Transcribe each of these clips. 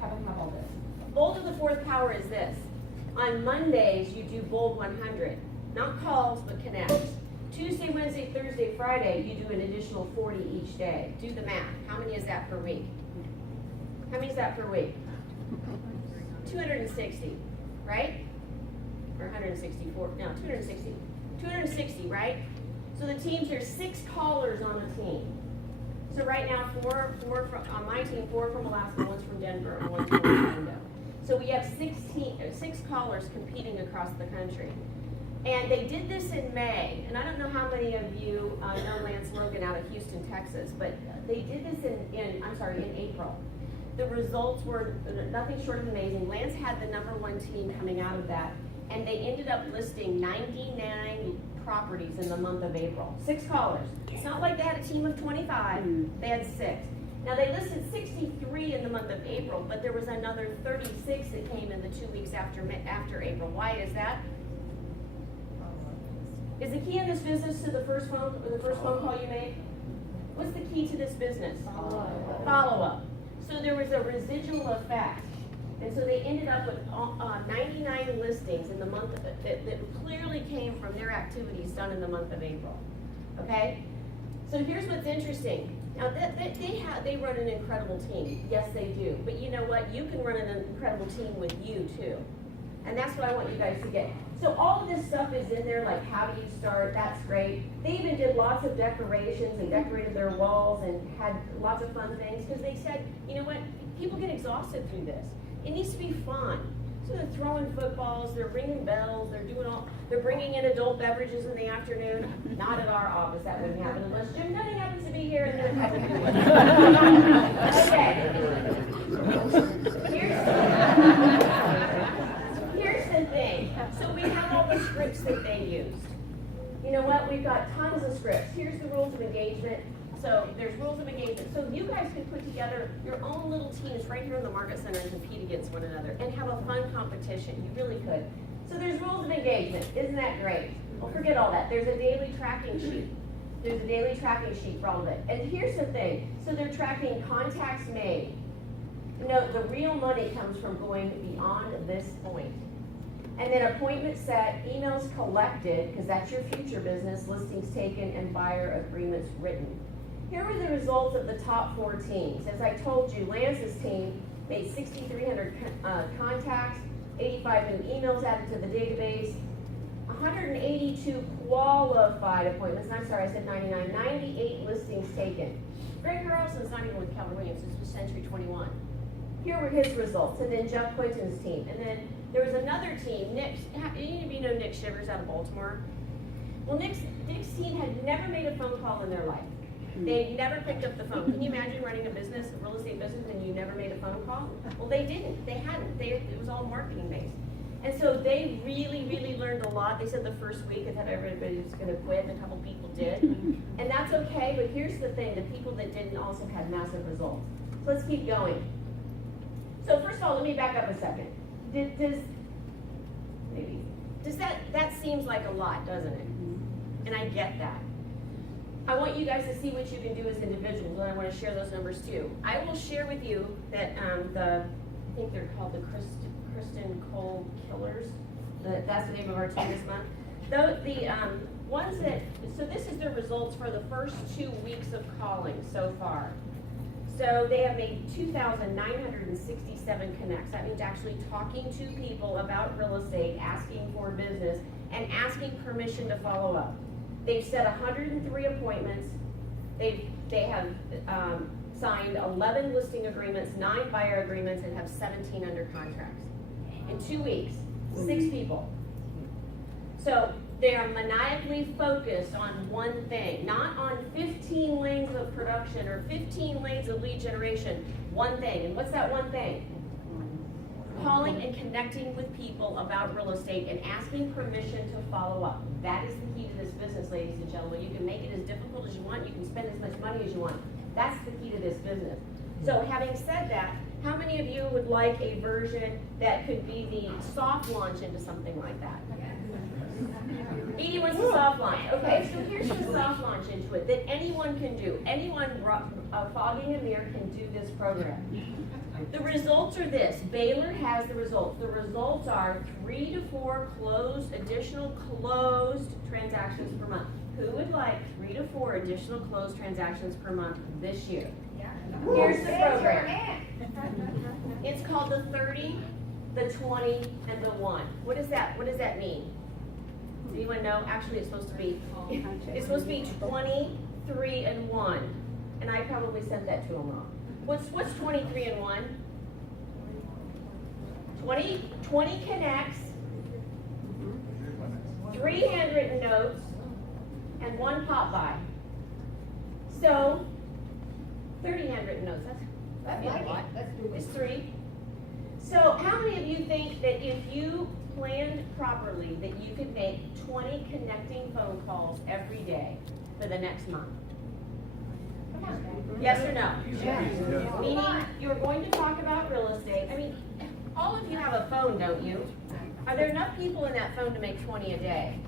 have all this. Bold to the fourth power is this. On Mondays, you do bold 100. Not calls, but connects. Tuesday, Wednesday, Thursday, Friday, you do an additional 40 each day. Do the math. How many is that per week? How many is that per week? 260, right? Or 164, no, 260. 260, right? So the teams, there's 6 callers on the team. So right now, four from, on my team, 4 from Alaska, 1's from Denver, and 1's from Orlando. So we have 6 callers competing across the country. And they did this in May, and I don't know how many of you know Lance Logan out of Houston, Texas, but they did this in April. The results were nothing short of amazing. Lance had the #1 team coming out of that, and they ended up listing 99 properties in the month of April. 6 callers. It's not like they had a team of 25, they had 6. Now they listed 63 in the month of April, but there was another 36 that came in the 2 weeks after April. Why is that? Is the key in this business to the first phone call you made? What's the key to this business? Follow up. So there was a residual effect. And so they ended up with 99 listings in the month that clearly came from their activities done in the month of April. Okay? So here's what's interesting. Now they run an incredible team. Yes, they do. But you know what? You can run an incredible team with you too. And that's what I want you guys to get. So all of this stuff is in there, like how do you start? That's great. They even did lots of decorations and decorated their walls and had lots of fun things because they said, you know what? People get exhausted through this. It needs to be fun. So they're throwing footballs, they're ringing bells, they're bringing in adult beverages in the afternoon. Not at our office, that wouldn't happen unless Jim Dunning happens to be here and then it would do it. Okay. Here's the thing. So we have all the scripts that they used. You know what? We've got tons of scripts. Here's the rules of engagement. So there's rules of engagement. So you guys can put together your own little teams right here in the Market Center and compete against one another and have a fun competition. You really could. So there's rules of engagement. Isn't that great? Well, forget all that. There's a daily tracking sheet. There's a daily tracking sheet for all of it. And here's the thing. So they're tracking contacts made. No, the real money comes from going beyond this point. And then appointments set, emails collected, because that's your future business, listings taken, and buyer agreements written. Here are the results of the top 4 teams. As I told you, Lance's team made 6,300 contacts, 85 new emails added to the database, 182 qualified appointments. I'm sorry, I said 99, 98 listings taken. Greg Carlson's not even with Keller Williams, this was Century 21. Here were his results, and then Jeff Quinton's team. And then there was another team, Nick's, any of you know Nick Shivers out of Baltimore? Well, Nick's team had never made a phone call in their life. They never picked up the phone. Can you imagine running a business, a real estate business, and you never made a phone call? Well, they didn't. They hadn't. It was all marketing based. And so they really, really learned a lot. They said the first week they thought everybody was going to quit, and a couple people did. And that's okay, but here's the thing. The people that didn't also had massive results. So let's keep going. So first of all, let me back up a second. That seems like a lot, doesn't it? And I get that. I want you guys to see what you can do as individuals, and I want to share those numbers too. I will share with you that I think they're called the Kristan Cole Killers. That's the name of our team this month. So this is the results for the first 2 weeks of calling so far. So they have made 2,967 connects. That means actually talking to people about real estate, asking for business, and asking permission to follow up. They've set 103 appointments. They have signed 11 listing agreements, 9 buyer agreements, and have 17 under contracts. In 2 weeks, 6 people. So they are maniacally focused on one thing, not on 15 lanes of production or 15 lanes of lead generation. One thing. And what's that one thing? Calling and connecting with people about real estate and asking permission to follow up. That is the key to this business, ladies and gentlemen. You can make it as difficult as you want. You can spend as much money as you want. That's the key to this business. So having said that, how many of you would like a version that could be the soft launch into something like that? Edie wants the soft launch. Okay, so here's the soft launch into it that anyone can do. Anyone fogging a mirror can do this program. The results are this. Baylor has the results. The results are 3 to 4 additional closed transactions per month. Who would like 3 to 4 additional closed transactions per month this year? Here's the program. It's called the 30, the 20, and the 1. What does that mean? Does anyone know? Actually, it's supposed to be 20, 3, and 1. And I probably sent that to them wrong. What's 23 and 1? 20 connects, 3 handwritten notes, and 1 pop by. So 30 handwritten notes. That's a lot. It's 3. So how many of you think that if you planned properly that you could make 20 connecting phone calls every day for the next month? Yes or no? Yes. Meaning you're going to talk about real estate. I mean, all of you have a phone, don't you? Are there enough people in that phone to make 20 a day?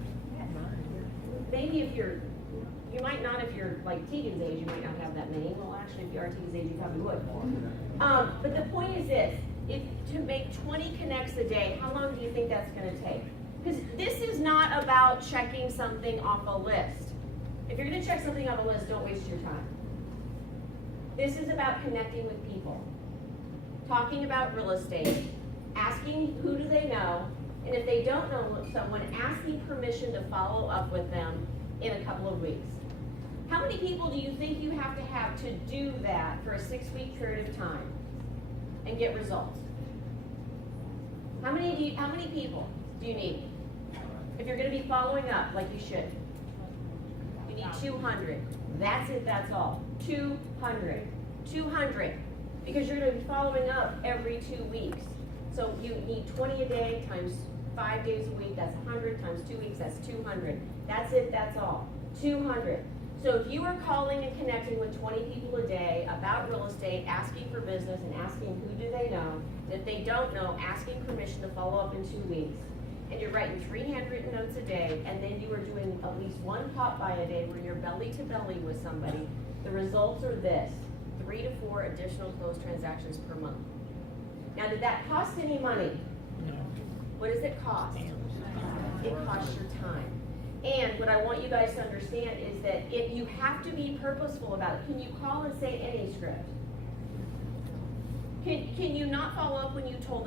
Maybe you might not if you're like Tegan's age, you might not have that many. Well, actually, if you are Tegan's age, you probably would. But the point is this, if to make 20 connects a day, how long do you think that's going to take? Because this is not about checking something off a list. If you're going to check something off a list, don't waste your time. This is about connecting with people, talking about real estate, asking who do they know, and if they don't know someone, asking permission to follow up with them in a couple of weeks. How many people do you think you have to do that for a 6-week period of time and get results? How many people do you need? If you're going to be following up like you should, you need 200. That's it, that's all. 200. 200. Because you're going to be following up every 2 weeks. So you need 20 a day times 5 days a week, that's 100 times 2 weeks, that's 200. That's it, that's all. 200. So if you are calling and connecting with 20 people a day about real estate, asking for business and asking who do they know, if they don't know, asking permission to follow up in 2 weeks, and you're writing 3 handwritten notes a day, and then you are doing at least 1 pop by a day where you're belly to belly with somebody, the results are this: 3 to 4 additional closed transactions per month. Now, did that cost any money? No. What does it cost? It costs your time. And what I want you guys to understand is that if you have to be purposeful about it, can you call and say any script? Can you not follow up when you told